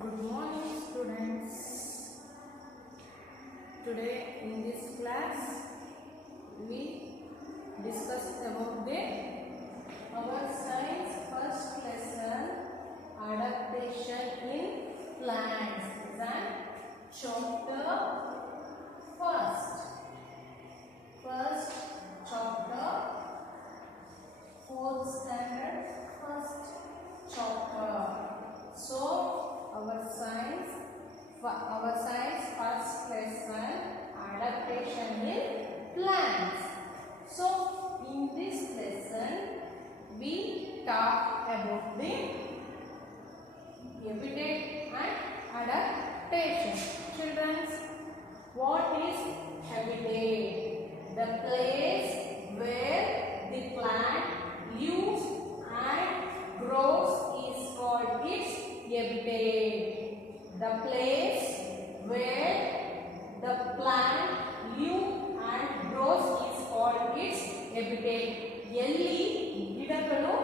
Good morning, students. Today in this class we discuss about our science first lesson, adaptation in plants, and chapter first chapter, fourth standard, first chapter. So our science first lesson, adaptation in plants. So in this lesson we talk about the habitat and adaptation. Children, what is habitat? The place where the plant lives and grows is called its habitat. The place where the plant lives and grows is called its habitat. ಎಲ್ಲಿ ಗಿಡಗಳು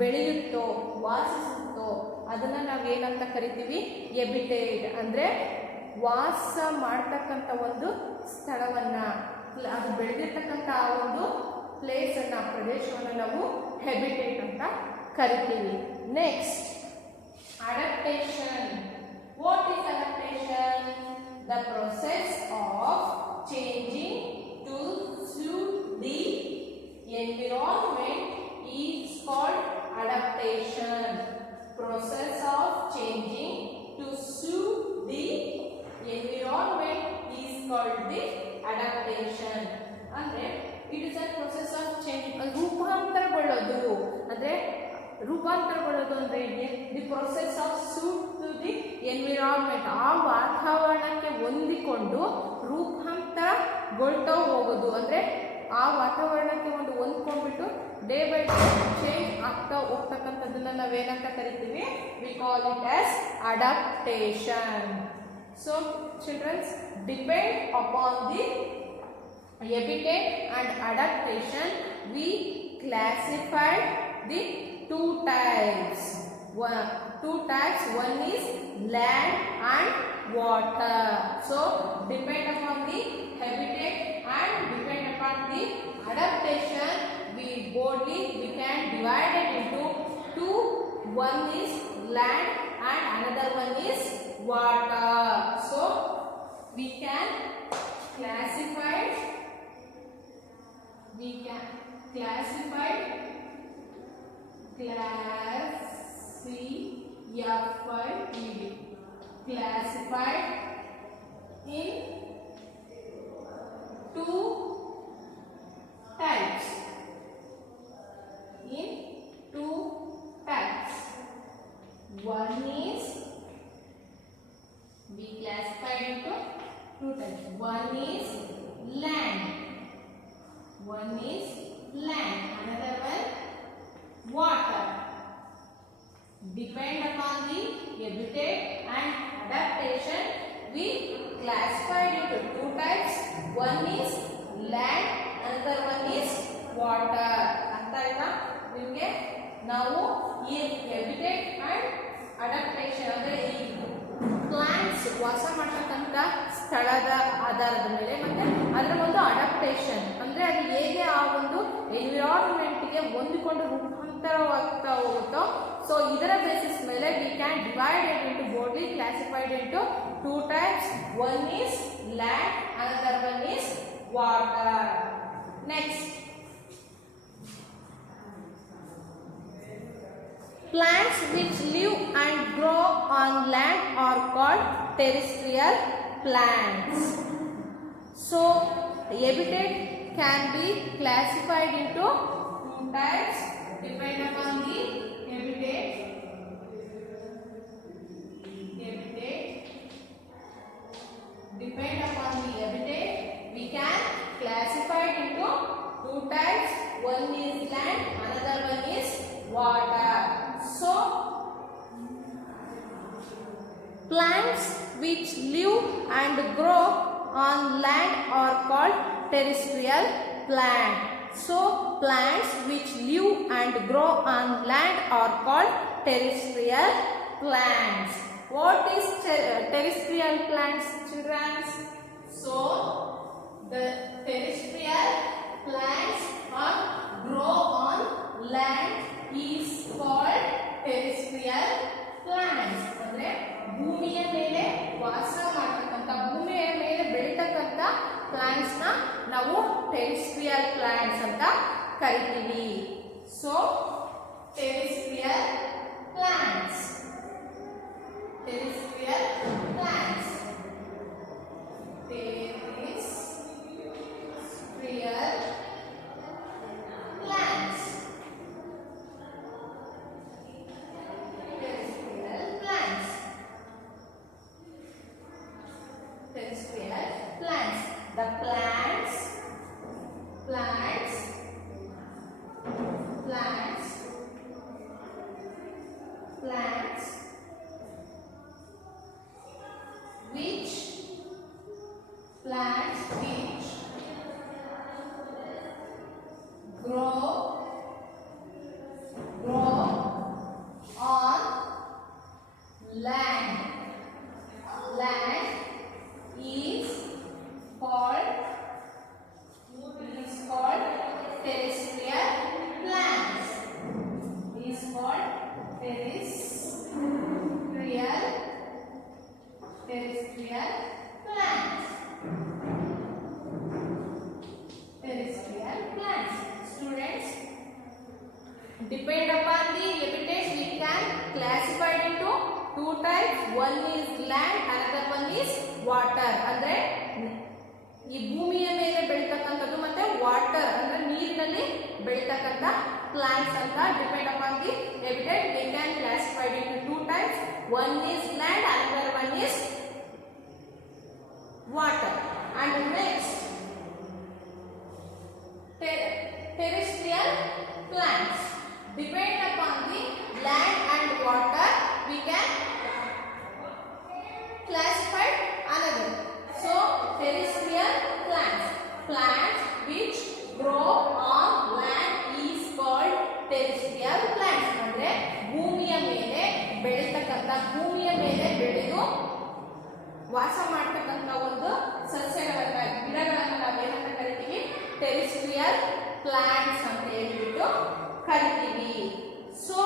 ಬೆಳೆಯುತ್ತೋ ವಾಸಿಸುತ್ತೋ ಅದನ್ನ ನಾವೇನಂತ ಕರಿತೀವಿ? ಹ್ಯಾಬಿಟೇಟ್. ಅಂದ್ರೆ ವಾಸ ಮಾಡ್ತಕ್ಕಂಥ ಒಂದು ಸ್ಥಳವನ್ನ, ಅದು ಬೆಳೆದಿರ್ತಕ್ಕಂಥ ಆ ಒಂದು ಪ್ಲೇಸ್ ಅನ್ನ, ಪ್ರದೇಶವನ್ನ ನಾವು ಹ್ಯಾಬಿಟೇಟ್ ಅಂತ ಕರಿತೀವಿ. Next, adaptation. What is adaptation? The process of changing to suit the environment is called adaptation. Process of changing to suit the environment is called the adaptation. ಅಂದ್ರೆ it is a process of change. ರೂಪಾಂತರಗೊಳ್ಳೋದು ಅಂದ್ರೆ the process of suit to the environment. ಆ ವಾತಾವರಣಕ್ಕೆ ಹೊಂದಿಕೊಂಡು ರೂಪಾಂತರಗೊಳ್ತಾ ಹೋಗೋದು. ಅಂದ್ರೆ ಆ ವಾತಾವರಣಕ್ಕೆ ಹೊಂದ್ಕೊಂಡ್ಬಿಟ್ಟು ಡೇ ಬೈ ಡೇ ಚೇಂಜ್ ಆಗ್ತಾ ಹೋಗ್ತಕ್ಕಂಥದ್ದನ್ನ ನಾವೇನಂತ ಕರಿತೀವಿ? We call it as adaptation. So children's, depend upon the habitat and adaptation, we classified the two types. One is land and water. So depend upon the habitat and depend upon the adaptation, we can divide it into two. One is land and another one is water. So we can classify classified in two types. One is we classified into two types. One is land. Another one water. Depend upon the habitat and adaptation, we classified into two types. One is land, another one is water. ಅಂತ ಆಯ್ತಾ ನಿಮಗೆ? ನಾವು ಈ habitat and adaptation ಅಂದ್ರೆ ಈ ಪ್ಲಾಂಟ್ಸ್ ವಾಸ ಮಾಡ್ತಕ್ಕಂಥ ಸ್ಥಳದ ಆಧಾರದ ಮೇಲೆ ಮತ್ತೆ ಅದರ ಒಂದು ಅಡಾಪ್ಟೇಷನ್ ಅಂದ್ರೆ ಅದು ಹೇಗೆ ಆ ಒಂದು ಎನ್ವಿರಾನ್ಮೆಂಟ್ಗೆ ಹೊಂದಿಕೊಂಡು ರೂಪಾಂತರವಾಗ್ತಾ ಹೋಗುತ್ತೋ. ಸೊ ಇದರ ಬೇಸಿಸ್ ಮೇಲೆ we can divide it into broadly classified into two types. One is land, another one is water. Next, plants which live and grow on land are called terrestrial plants. So habitat can be classified into two types. Depend upon the habitat. Depend upon the habitat, we can classify it into two types. One is land, another one is water. So plants which live and grow on land are called terrestrial plants. So plants which live and grow on land are called terrestrial plants. What is terrestrial plants, children? So the terrestrial plants are grow on land is called terrestrial plants. ಅಂದ್ರೆ ಭೂಮಿಯ ಮೇಲೆ ವಾಸ ಮಾಡತಕ್ಕಂತ ಭೂಮಿಯ ಮೇಲೆ ಬೆಳೀತಕ್ಕಂತ ಪ್ಲಾಂಟ್ಸ್ ನ ನಾವು terrestrial plants ಅಂತ ಕರಿತೀವಿ. So terrestrial plants. Terrestrial plants. Terrestrial plants. Terrestrial plants. Terrestrial plants. The plants which grow on land is called terrestrial plants. Is called terrestrial plants. Terrestrial plants. Students, depend upon the habitats we can classify it into two types. One is land, another one is water. ಅಂದ್ರೆ ಈ ಭೂಮಿಯ ಮೇಲೆ ಬೆಳೀತಕ್ಕಂಥದ್ದು ಮತ್ತೆ ವಾಟರ್ ಅಂದ್ರೆ ನೀರಿನಲ್ಲಿ ಬೆಳೀತಕ್ಕಂಥ plants ಅಂತ depend upon the habitat we can classify it into two types. One is land, another one is water. And next, terrestrial plants depend upon the land and water we can classify another. So terrestrial plants which grow on land is called terrestrial plants. ಅಂದ್ರೆ ಭೂಮಿಯ ಮೇಲೆ ಬೆಳೀತಕ್ಕಂಥ ಭೂಮಿಯ ಮೇಲೆ ಬೆಳೆದು ವಾಸ ಮಾಡ್ತಕ್ಕಂಥ ಒಂದು ಸಸ್ಯಗಳನ್ನ ಗಿಡಗಳನ್ನ ನಾವೇನಂತ ಕರಿತೀವಿ ಟೆರಿಸ್ಟ್ರಿಯಲ್ ಪ್ಲಾಂಟ್ಸ್ ಅಂತ ಹೇಳ್ಬಿಟ್ಟು ಕರಿತೀವಿ. So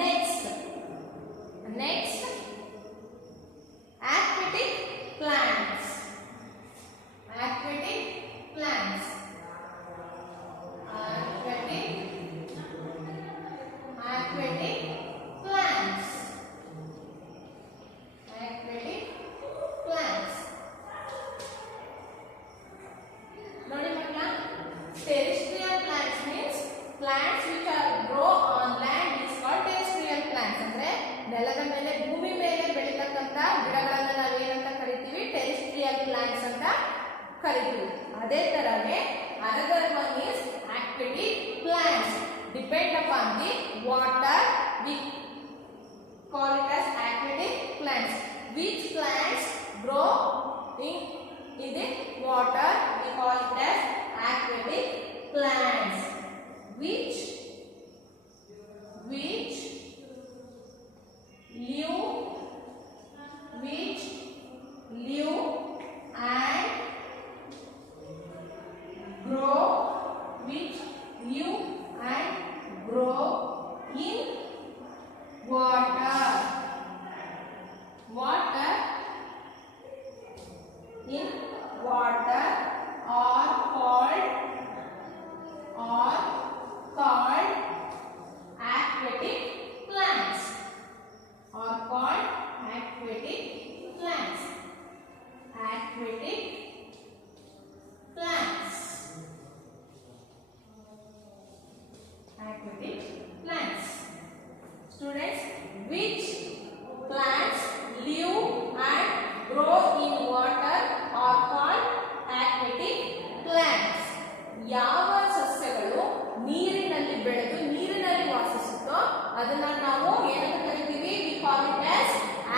next aquatic plants. Aquatic plants. Aquatic plants. Aquatic plants. ನೋಡಿ ಮಕ್ಕಳ, terrestrial plants means plants which are grow on land is called terrestrial plants. ಅಂದ್ರೆ ನೆಲದ ಮೇಲೆ ಭೂಮಿ ಮೇಲೆ ಬೆಳೀತಕ್ಕಂತ ಗಿಡಗಳನ್ನ ನಾವೇನಂತ ಕರಿತೀವಿ terrestrial plants ಅಂತ ಕರಿತೀವಿ. ಅದೇ ತರನೇ another one is aquatic plants depend upon the water we call it as aquatic plants. Which plants grow in the water we call it as aquatic plants. Which live and grow in water. In water are called aquatic plants. Aquatic plants. Students, which plants live and grow in water are called aquatic plants. ಯಾವ ಸಸ್ಯಗಳು ನೀರಿನಲ್ಲಿ ಬೆಳೆದು ನೀರಿನಲ್ಲಿ ವಾಸಿಸುತ್ತೋ ಅದನ್ನ ನಾವು ಏನಂತ ಕರಿತೀವಿ we call it as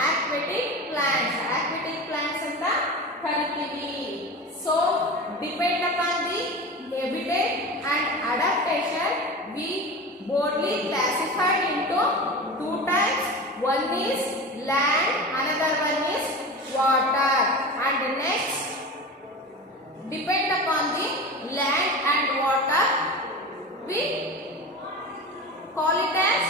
aquatic plants. Aquatic plants ಅಂತ ಕರಿತೀವಿ. So depend upon the habitat and adaptation we boldly classified into two types. one is land, another one is water. And next, depend upon the land and water, we call it as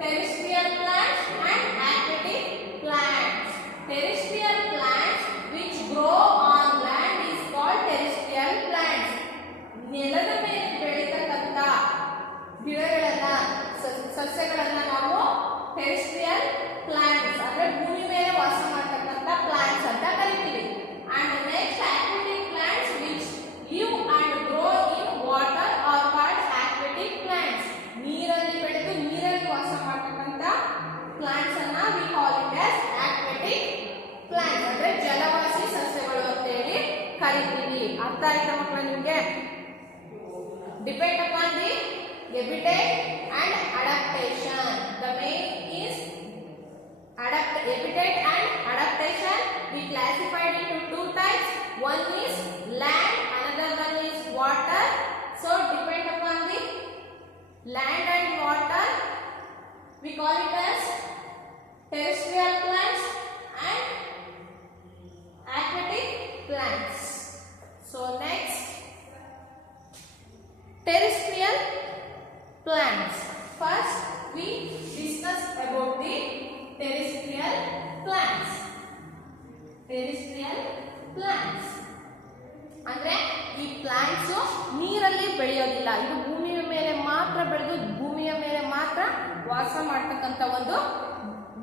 terrestrial plants and aquatic plants. Terrestrial plants which grow on land is called terrestrial plants. ನೆಲದ ಮೇಲೆ ಬೆಳೀತಕ್ಕಂಥ ಗಿಡಗಳನ್ನ ಸಸ್ಯಗಳನ್ನ ನಾವು terrestrial plants ಅಂದ್ರೆ ಭೂಮಿ ಮೇಲೆ ವಾಸ ಮಾಡತಕ್ಕಂಥ ಪ್ಲಾಂಟ್ಸ್ ಅಂತ ಕರಿತೀವಿ. And next aquatic plants which live and grow in water are called aquatic plants. ನೀರಲ್ಲಿ ಬೆಳೆದು ನೀರಲ್ಲಿ ವಾಸ ಮಾಡತಕ್ಕಂಥ ಪ್ಲಾಂಟ್ಸ್ ಅನ್ನ we call it as aquatic plants ಅಂದ್ರೆ ಜಲವಾಸಿ ಸಸ್ಯಗಳು ಅಂತ ಹೇಳಿ ಕರಿತೀವಿ. ಅರ್ಥ ಆಯ್ತಾ ಮಕ್ಕಳ ನಿಮಗೆ? Depend upon the habitat and adaptation. The main is habitat and adaptation. We classified into two types. One is land, another one is water. So depend upon the land and water, we call it as terrestrial plants and aquatic plants. So next, terrestrial plants. First we discuss about the terrestrial plants. Terrestrial plants ಅಂದ್ರೆ ಈ ಪ್ಲಾಂಟ್ಸ್ ನೀರಲ್ಲಿ ಬೆಳೆಯೋದಿಲ್ಲ, ಇದು ಭೂಮಿಯ ಮೇಲೆ ಮಾತ್ರ ಬೆಳೆದು ಭೂಮಿಯ ಮೇಲೆ ಮಾತ್ರ ವಾಸ ಮಾಡ್ತಕ್ಕಂಥ ಒಂದು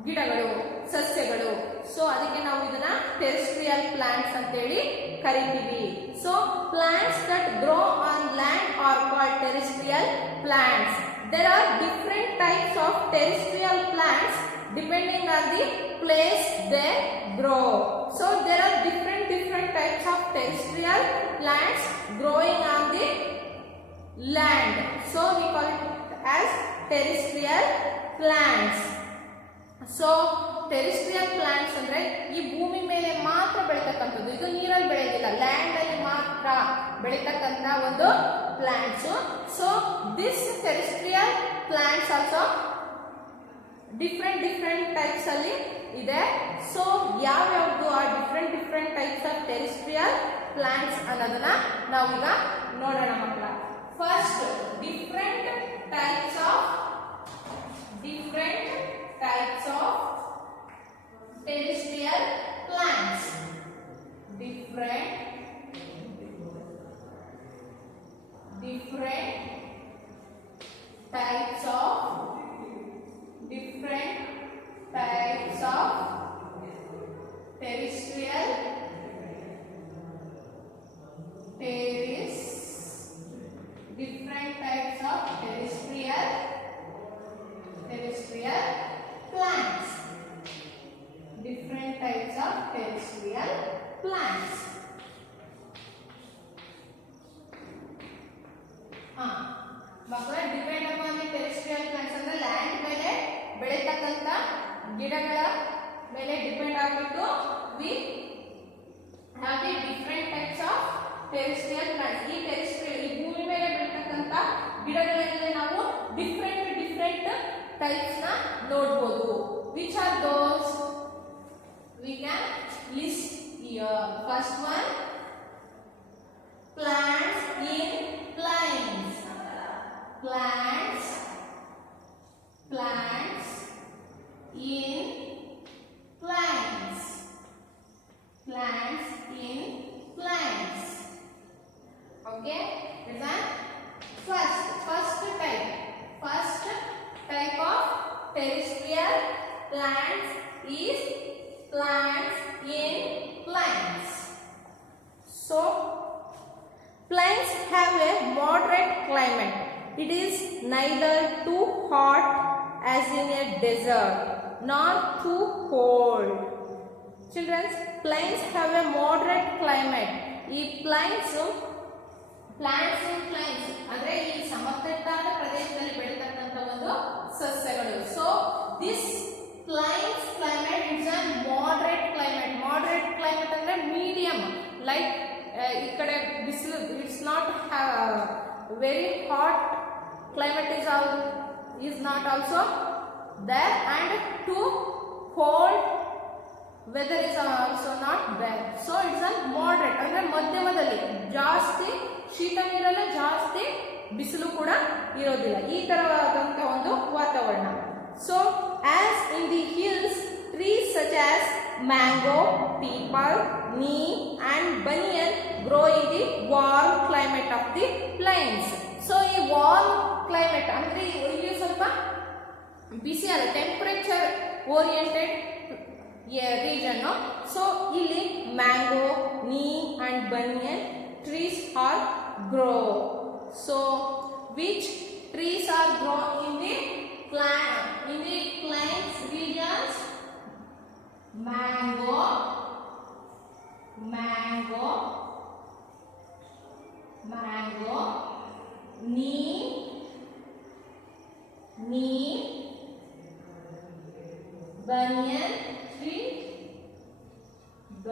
ಗಿಡಗಳು, ಸಸ್ಯಗಳು. ಸೊ ಅದಕ್ಕೆ ನಾವು ಇದನ್ನ ಟೆರೆಸ್ಟ್ರಿಯಲ್ ಪ್ಲಾಂಟ್ಸ್ ಅಂತ ಹೇಳಿ ಕರಿತೀವಿ. So plants that grow on land are called terrestrial plants. There are different types of terrestrial plants depending on the place they grow. So there are different types of terrestrial plants growing on the land. So we call it as terrestrial plants. So terrestrial plants ಅಂದ್ರೆ ಈ ಭೂಮಿ ಮೇಲೆ ಮಾತ್ರ ಬೆಳೀತಕ್ಕಂಥದ್ದು, ಇದು ನೀರಲ್ಲಿ ಬೆಳೆಯೋದಿಲ್ಲ, ಲ್ಯಾಂಡ್ ಅಲ್ಲಿ ಮಾತ್ರ ಬೆಳೀತಕ್ಕಂಥ ಒಂದು plants. So this terrestrial plants also different types ಅಲ್ಲಿ ಇದೆ. ಸೊ ಯಾವ್ಯಾವ್ದು ಆ different types of terrestrial plants ಅನ್ನೋದನ್ನ ನಾವೀಗ ನೋಡೋಣ ಮಕ್ಕಳ. First different types of terrestrial plants. Different types of terrestrial plants. Different types of terrestrial plants. ಮಕ್ಕಳ depend upon the terrestrial plants ಅಂದ್ರೆ ಲ್ಯಾಂಡ್ ಮೇಲೆ ಬೆಳೀತಕ್ಕಂಥ ಗಿಡಗಳ ಮೇಲೆ ಡಿಪೆಂಡ್ ಆಗಿಬಿಟ್ಟು we have the different types of terrestrial plants. ಈ ಭೂಮಿ ಮೇಲೆ ಬೆಳೀತಕ್ಕಂಥ ಗಿಡಗಳಲ್ಲಿ ನಾವು ಡಿಫ್ರೆಂಟ್ ಟೈಪ್ಸ್ ನ ನೋಡಬಹುದು. Which are those? We can list here. First one, plants in plains. Plants in plains. Plants in plains. Okay, listen. First type of terrestrial plants is plants in plains. So plains have a moderate climate. It is neither too hot as in a desert nor too cold. Children, plains have a moderate climate. ಈ plants in plains ಅಂದ್ರೆ ಈ ಸಮತಟ್ಟಾದ ಪ್ರದೇಶದಲ್ಲಿ ಬೆಳೀತಕ್ಕಂಥ ಒಂದು ಸಸ್ಯಗಳು. So this plains climate is a moderate climate. Moderate climate ಅಂದ್ರೆ medium, like ಈ ಕಡೆ ಬಿಸಿಲು, it's not very hot climate is not also there and too cold weather is also not there. So it's a moderate ಅಂದ್ರೆ ಮಧ್ಯಮದಲ್ಲಿ, ಜಾಸ್ತಿ ಶೀತನೂ ಇರಲ್ಲ, ಜಾಸ್ತಿ ಬಿಸಿಲು ಕೂಡ ಇರೋದಿಲ್ಲ, ಈ ತರವಾದಂತ ಒಂದು ವಾತಾವರಣ. So as in the hills, trees such as mango, peepal, neem and banyan grow in the warm climate of the plains. So ಈ warm climate ಅಂದ್ರೆ ಇಲ್ಲಿ ಸ್ವಲ್ಪ ಬಿಸಿ ಅಲ್ಲ, ಟೆಂಪರೇಚರ್ ಓರಿಯೆಂಟೆಡ್ region. So ಇಲ್ಲಿ mango, neem and banyan trees are grow. So which trees are grown in the plains regions? Mango, neem,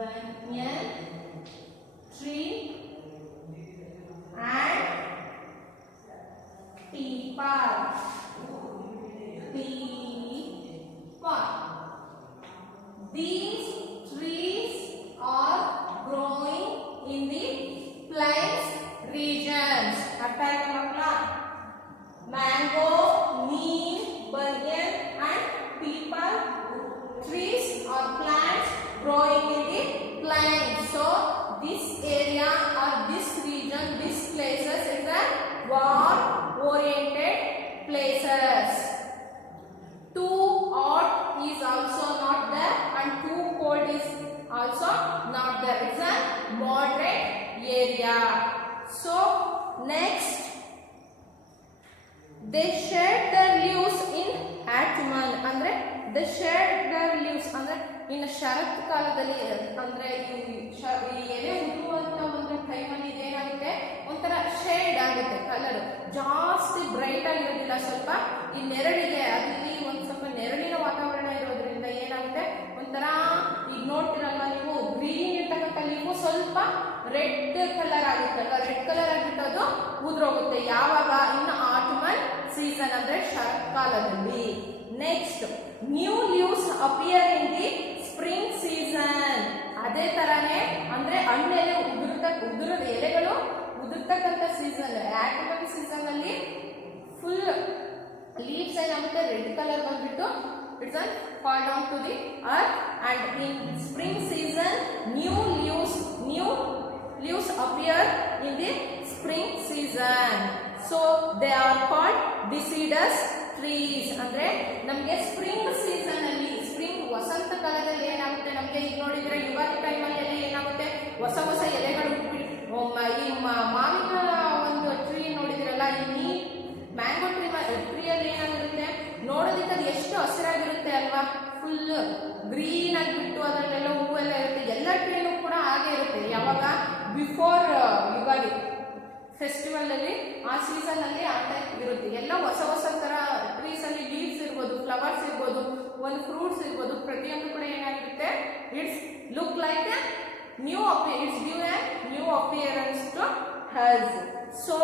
banyan tree and peepal. These trees are growing in the plains regions. Mango, neem, banyan and peepal trees or plants growing in the plains. So this area or this region, these places is the warm oriented places. Too hot is also not there and too cold is also not there. It's a moderate area. So next, they shed their leaves in autumn. ಅಂದ್ರೆ they shed their leaves ಅಂದ್ರೆ ಇನ್ನು ಶರತ್ ಕಾಲದಲ್ಲಿ, ಅಂದ್ರೆ ಈ ಎಲೆ ಉದುರುವಂತ ಒಂದು ಟೈಮಲ್ಲಿ ಇದೇನಾಗುತ್ತೆ, ಒಂಥರ ಶೇಡ್ ಆಗುತ್ತೆ, ಕಲರ್ ಜಾಸ್ತಿ ಬ್ರೈಟ್ ಆಗಿರೋದಿಲ್ಲ, ಸ್ವಲ್ಪ ಈ ನೆರಳಿಗೆ ಅಲ್ಲಿ ಒಂದು ಸ್ವಲ್ಪ ನೆರಳಿನ ವಾತಾವರಣ ಇರೋದ್ರಿಂದ ಏನಾಗುತ್ತೆ, ಒಂಥರ ಈಗ ನೋಡ್ತಿರಲ್ವಾ ನೀವು, ಗ್ರೀನ್ ಇರ್ತಕ್ಕಂಥ ಲೀಫು ಸ್ವಲ್ಪ ರೆಡ್ ಕಲರ್ ಆಗುತ್ತಲ್ವಾ, ರೆಡ್ ಕಲರ್ ಆಗಿಬಿಟ್ಟು ಅದು ಉದುರೋಗುತ್ತೆ. ಯಾವಾಗ? ಇನ್ನು ಆಟಮನ್ ಸೀಸನ್ ಅಂದ್ರೆ ಶರತ್ಕಾಲದಲ್ಲಿ. Next, new leaves appear in the spring season. ಅದೇ ತರಾನೇ ಅಂದ್ರೆ ಹಣ್ಣೆಲೆ ಉದುರದ ಎಲೆಗಳು ಉದುರ್ತಕ್ಕಂಥ ಸೀಸನ್, ಆಟಮನ್ ಸೀಸನ್ ಅಲ್ಲಿ ಫುಲ್ ಲೀವ್ಸ್ ಏನಾಗುತ್ತೆ, ರೆಡ್ ಕಲರ್ ಬಂದ್ಬಿಟ್ಟು it's an fall down to the earth. And in spring season new leaves appear in the spring season. So they are called deciduous trees. ಅಂದ್ರೆ ನಮಗೆ spring season ಅಲ್ಲಿ, ಸ್ಪ್ರಿಂಗ್ ವಸಂತ ಕಾಲದಲ್ಲಿ ಏನಾಗುತ್ತೆ, ನಮಗೆ ಈಗ ನೋಡಿದ್ರೆ ಯುಗಾದಿ ಟೈಮಲ್ಲಿ ಏನಾಗುತ್ತೆ, ಹೊಸ ಎಲೆಗಳು ಈ ಮಾವಿನ ಒಂದು ಟ್ರೀ ನೋಡಿದ್ರಲ್ಲ, ಈ ಮ್ಯಾಂಗೋ ಟ್ರೀಯಲ್ಲಿ ಏನಾಗಿರುತ್ತೆ, ನೋಡೋದಕ್ಕೆ ಅದು ಎಷ್ಟು ಹಸಿರಾಗಿರುತ್ತೆ ಅಲ್ವಾ, ಫುಲ್ ಗ್ರೀನ್ ಆಗಿಬಿಟ್ಟು ಅದರಲ್ಲೆಲ್ಲ ಹೂವೆಲ್ಲ ಇರುತ್ತೆ. ಎಲ್ಲ ಟ್ರೀನು ಕೂಡ ಹಾಗೆ ಇರುತ್ತೆ. ಯಾವಾಗ? ಬಿಫೋರ್ ಯುಗಾದಿ ಫೆಸ್ಟಿವಲ್ ಅಲ್ಲಿ, ಆ ಸೀಸನ್ ಅಲ್ಲಿ ಆ ಟೈಪ್ ಇರುತ್ತೆ. ಎಲ್ಲ ಹೊಸ ತರ ಟ್ರೀಸ್ ಅಲ್ಲಿ ಲೀವ್ಸ್ ಇರ್ಬೋದು, ಫ್ಲವರ್ಸ್ ಇರ್ಬೋದು, ಒಂದು ಫ್ರೂಟ್ಸ್ ಇರ್ಬೋದು, ಪ್ರತಿಯೊಂದು ಕೂಡ ಏನಾಗಿರುತ್ತೆ, it's look like a it's give a new appearance to us. So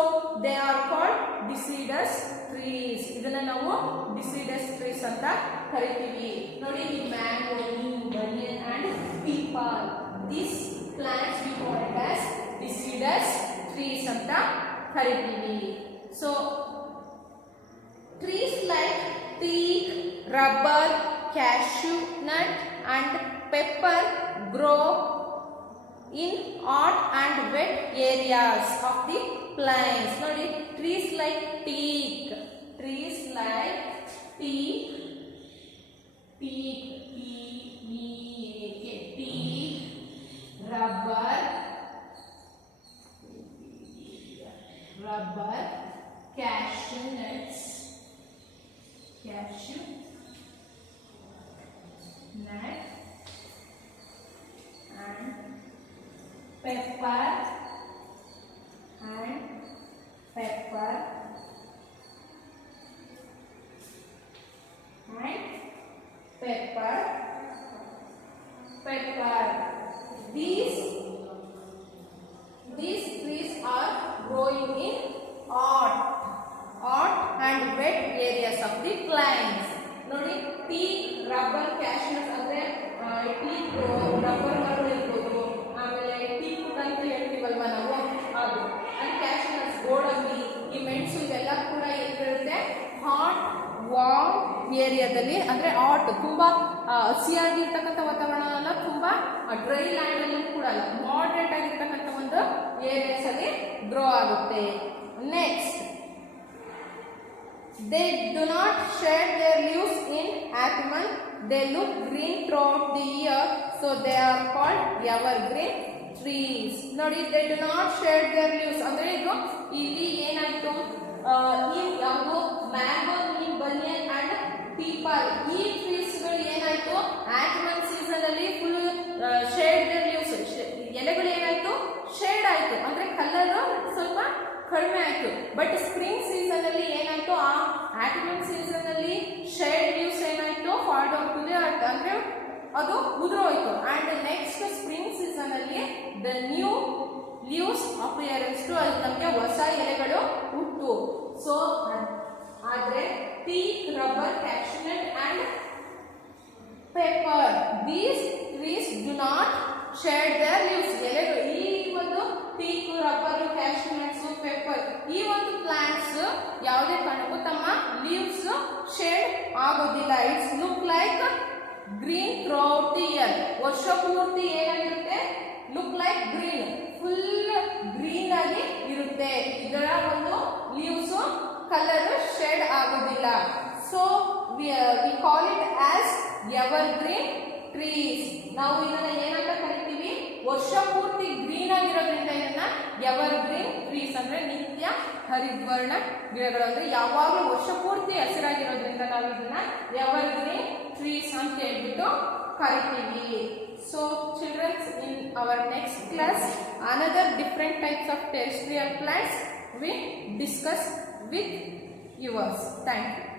they are called deciduous trees. ಇದನ್ನ ನಾವು deciduous trees ಅಂತ ಕರಿತೀವಿ. ನೋಡಿ, ಈ mango, neem, banyan and peepal, these plants we call it as deciduous trees ಅಂತ ಕರಿತೀವಿ. So trees like teak, rubber, cashew nut and pepper grow in hot and wet areas of the plains. Nodi, trees like teak, rubber, cashew nuts, nut and pepper These trees are growing in hot and wet areas of the plains. ನೋಡಿ, ರಬ್ಬರ್ ಕ್ಯಾಶ್ನಟ್ಸ್ ಅಂದ್ರೆ teak rubber ಮರ ಇರ್ಬೋದು, ಆಮೇಲೆ ಟೀಕ್ ಅಂತ ಹೇಳ್ತೀವಲ್ವ ನಾವು ಅದು, ಅಲ್ಲಿ ಕ್ಯಾಶ್ನಟ್ಸ್, ಗೋಡಂಬಿ, ಈ ಮೆಣಸು ಇವೆಲ್ಲ ಕೂಡ ಏನಿರುತ್ತೆ ಹಾಟ್ ವಾರ್ಮ್ ಏರಿಯಾದಲ್ಲಿ ಅಂದ್ರೆ ಹಾಟ್ ತುಂಬಾ ಹಸಿಯಾಗಿರ್ತಕ್ಕಂಥ ವಾತಾವರಣ ಅಲ್ಲ, ತುಂಬಾ ಡ್ರೈ ಲ್ಯಾಂಡ್ ಅಲ್ಲಿ ಕೂಡ ಅಲ್ಲ, ಮಾಡರೇಟ್ ಆಗಿರ್ತಕ್ಕಂಥ ಒಂದು ಏರಿಯಾಸ್ ಅಲ್ಲಿ ಗ್ರೋ ಆಗುತ್ತೆ. Next, they do not shed their leaves in autumn, they look green throughout the year, so they are called evergreen trees. ನೋಡಿ, they do not shed their leaves ಅಂದ್ರೆ ಇದು ಇಲ್ಲಿ ಏನಾಯ್ತು, ಈ ಯಾವುದು mango, neem, banyan and peepal, ಈ ಟ್ರೀಸ್ ಗಳು ಏನಾಯ್ತು ಆಟಮನ್ ಸೀಸನ್ ಅಲ್ಲಿ ಫುಲ್ ಶೇಡ್ ದೇರ್ ಲೀವ್ಸ್, ಎಲೆಗಳು ಏನಾಯ್ತು ಶೇಡ್ ಆಯ್ತು ಅಂದ್ರೆ ಕಲರ್ ಸ್ವಲ್ಪ ಕಡಿಮೆ ಆಯ್ತು. ಬಟ್ ಸ್ಪ್ರಿಂಗ್ ಸೀಸನ್ ಅಲ್ಲಿ ಏನಾಯ್ತು, ಆ ಆಟಮನ್ ಸೀಸನ್ ಅಲ್ಲಿ ಶೇಡ್ ಲೀವ್ಸ್ ಏನಾಯ್ತು fall down to the earth ಅಂದ್ರೆ ಅದು ಉದುರೋಯ್ತು. ಅಂಡ್ ನೆಕ್ಸ್ಟ್ ಸ್ಪ್ರಿಂಗ್ ಸೀಸನ್ ಅಲ್ಲಿ the new leaves appearance to, ಅಲ್ಲಿ ನಮಗೆ ಹೊಸ ಎಲೆಗಳು ಹುಟ್ಟು. ಸೊ ಆದ್ರೆ teak, rubber, cashew nut and pepper, these trees do not shed their leaves, ಎಲೆಗಳು ಈ ಒಂದು ಟೀಕ್, ರಬ್ಬರ್, ಕ್ಯಾಶ್ನಟ್ಸ್, ಪೆಪ್ಪರ್ ಈ ಒಂದು ಪ್ಲಾಂಟ್ಸ್ ಯಾವುದೇ ಕಾರಣಕ್ಕೂ ತಮ್ಮ ಲೀವ್ಸ್ ಶೇಡ್ ಆಗೋದಿಲ್ಲ. It's look like green throughout the year, ವರ್ಷ ಪೂರ್ತಿ ಏನಾಗಿರುತ್ತೆ look like green, full green ಆಗಿ ಇರುತ್ತೆ, ಇದರ ಒಂದು ಲೀವ್ಸ್ ಕಲರ್ ಶೇಡ್ ಆಗೋದಿಲ್ಲ. So we call it as evergreen trees. ನಾವು ಇದನ್ನ ಏನಂತ ಕರಿತೀವಿ, ವರ್ಷ ಪೂರ್ತಿ ಗ್ರೀನ್ ಆಗಿರೋದ್ರಿಂದ ಇದನ್ನ ಎವರ್ಗ್ರೀನ್ ಟ್ರೀಸ್ ಅಂದ್ರೆ ನಿತ್ಯ ಹರಿದ್ವರ್ಣ ಗಿಡಗಳು, ಅಂದ್ರೆ ಯಾವಾಗಲೂ ವರ್ಷ ಪೂರ್ತಿ ಹಸಿರಾಗಿರೋದ್ರಿಂದ ನಾವು ಇದನ್ನ ಎವರ್ಗ್ರೀನ್ ಟ್ರೀಸ್ ಅಂತ ಹೇಳ್ಬಿಟ್ಟು ಕರಿತೀವಿ. So children, in our next class another different types of terrestrial plants we discuss with yours. Thank you.